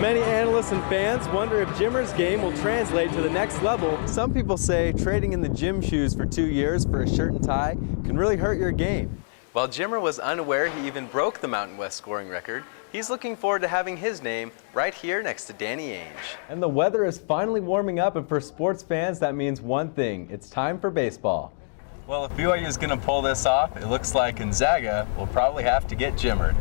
Many analysts and fans wonder if Jimmer's game will translate to the next level. Some people say trading in the gym shoes for 2 years for a shirt and tie can really hurt your game. While Jimmer was unaware he even broke the Mountain West scoring record, he's looking forward to having his name right here next to Danny Ainge. And the weather is finally warming up, and for sports fans, that means one thing: it's time for baseball. Well, if BYU is going to pull this off, it looks like Gonzaga will probably have to get Jimmered.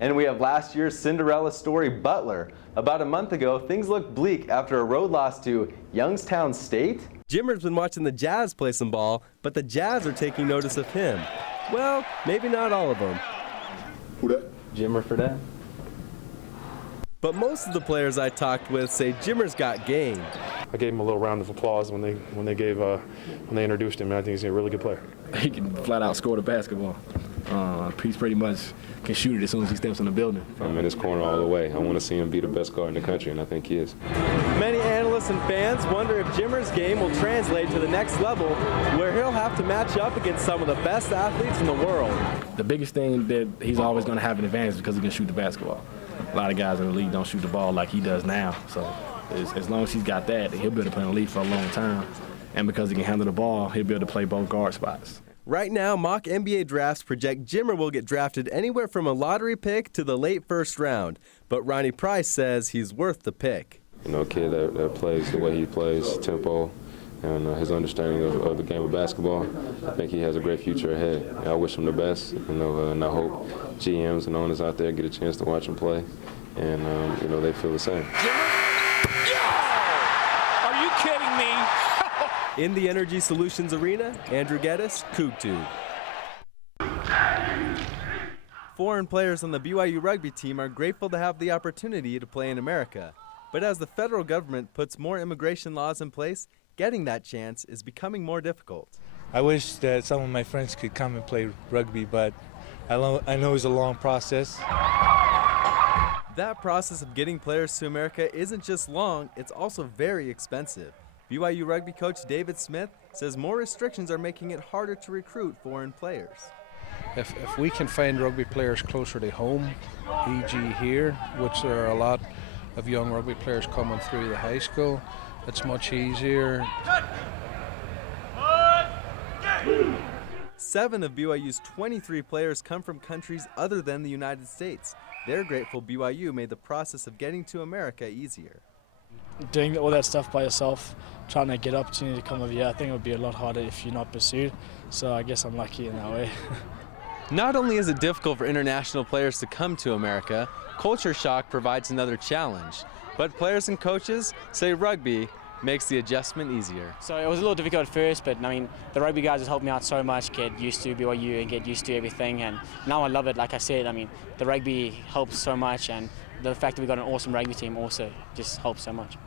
And we have last year's Cinderella story, Butler. About a month ago, things looked bleak after a road loss to Youngstown State. Jimmer's been watching the Jazz play some ball, but the Jazz are taking notice of him. Well, maybe not all of them. Who that? Jimmer for that. But most of the players I talked with say Jimmer's got game. I gave him a little round of applause when they introduced him, and I think he's a really good player. He can flat out score the basketball. He's pretty much can shoot it as soon as he steps in the building. I'm in his corner all the way. I want to see him be the best guard in the country, and I think he is. Many analysts and fans wonder if Jimmer's game will translate to the next level, where he'll have to match up against some of the best athletes in the world. The biggest thing that he's always going to have an advantage is because he can shoot the basketball. A lot of guys in the league don't shoot the ball like he does now. So as long as he's got that, he'll be able to play in the league for a long time. And because he can handle the ball, he'll be able to play both guard spots. Right now, mock NBA drafts project Jimmer will get drafted anywhere from a lottery pick to the late first round. But Ronnie Price says he's worth the pick. You know, a kid that plays the way he plays, tempo, and his understanding of the game of basketball. I think he has a great future ahead. I wish him the best, and I hope GMs and owners out there get a chance to watch him play, and they feel the same. Are you kidding me? In the Energy Solutions Arena, Andrew Geddes, KBYU. Foreign players on the BYU rugby team are grateful to have the opportunity to play in America. But as the federal government puts more immigration laws in place, getting that chance is becoming more difficult. I wish that some of my friends could come and play rugby, but I know it's a long process. That process of getting players to America isn't just long, it's also very expensive. BYU rugby coach David Smith says more restrictions are making it harder to recruit foreign players. If we can find rugby players closer to home, e.g. here, which there are a lot of young rugby players coming through the high school, it's much easier. 7 of BYU's 23 players come from countries other than the United States. They're grateful BYU made the process of getting to America easier. Doing all that stuff by yourself, trying to get an opportunity to come over here, I think it would be a lot harder if you're not pursued. So I guess I'm lucky in that way. Not only is it difficult for international players to come to America, culture shock provides another challenge. But players and coaches say rugby makes the adjustment easier. So it was a little difficult at first, but I mean, the rugby guys have helped me out so much, get used to BYU and get used to everything, and now I love it. Like I said, I mean, the rugby helps so much, and the fact that we got an awesome rugby team also just helps so much.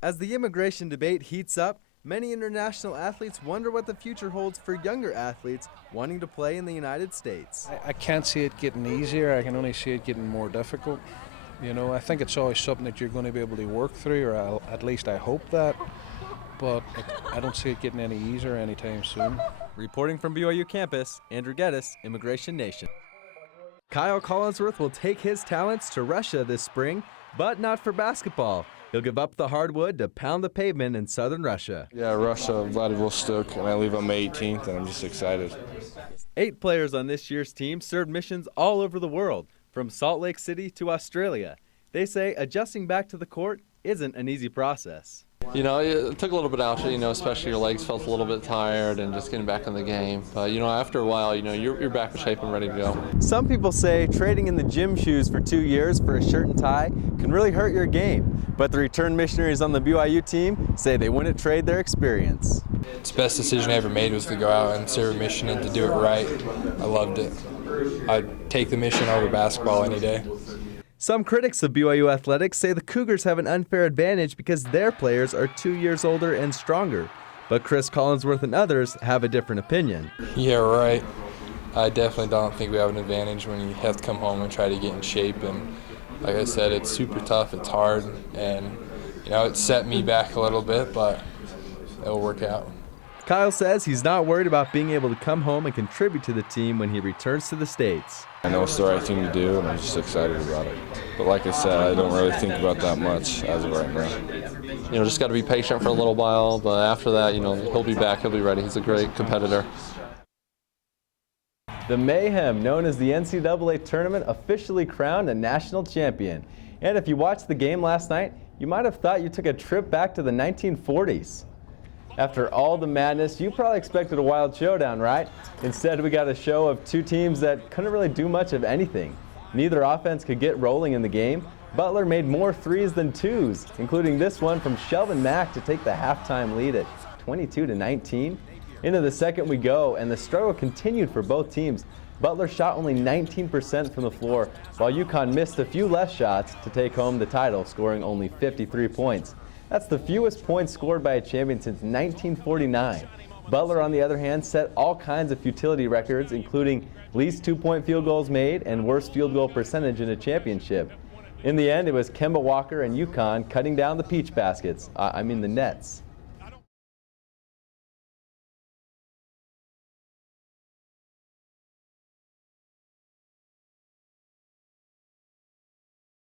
As the immigration debate heats up, many international athletes wonder what the future holds for younger athletes wanting to play in the United States. I can't see it getting easier, I can only see it getting more difficult. You know, I think it's always something that you're going to be able to work through, or at least I hope that, but I don't see it getting any easier anytime soon. Reporting from BYU campus, Andrew Geddes, Immigration Nation. Kyle Collinsworth will take his talents to Russia this spring, but not for basketball. He'll give up the hardwood to pound the pavement in southern Russia. Yeah, Russia, Vladivostok, and I leave on May 18th, and I'm just excited. 8 players on this year's team served missions all over the world, from Salt Lake City to Australia. They say adjusting back to the court isn't an easy process. You know, it took a little bit out, especially your legs felt a little bit tired and just getting back in the game. But, after a while, you're back in shape and ready to go. Some people say trading in the gym shoes for 2 years for a shirt and tie can really hurt your game. But the return missionaries on the BYU team say they wouldn't trade their experience. It's the best decision I ever made was to go out and serve a mission and to do it right. I loved it. I'd take the mission over basketball any day. Some critics of BYU athletics say the Cougars have an unfair advantage because their players are 2 years older and stronger. But Chris Collinsworth and others have a different opinion. Yeah, right. I definitely don't think we have an advantage when you have to come home and try to get in shape. And like I said, it's super tough, it's hard, and it set me back a little bit, but it'll work out. Kyle says he's not worried about being able to come home and contribute to the team when he returns to the States. I know it's the right thing to do, and I'm just excited about it. But like I said, I don't really think about that much as of right now. You know, just got to be patient for a little while, but after that, you know, he'll be back, he'll be ready. He's a great competitor. The Mayhem, known as the NCAA tournament, officially crowned a national champion. And if you watched the game last night, you might have thought you took a trip back to the 1940s. After all the madness, you probably expected a wild showdown, right? Instead, we got a show of two teams that couldn't really do much of anything. Neither offense could get rolling in the game. Butler made more threes than twos, including this one from Shelvin Mack to take the halftime lead at 22-19. Into the second we go, and the struggle continued for both teams. Butler shot only 19% from the floor, while UConn missed a few less shots to take home the title, scoring only 53 points. That's the fewest points scored by a champion since 1949. Butler, on the other hand, set all kinds of futility records, including least 2-point field goals made and worst field goal percentage in a championship. In the end, it was Kemba Walker and UConn cutting down the peach baskets, the nets.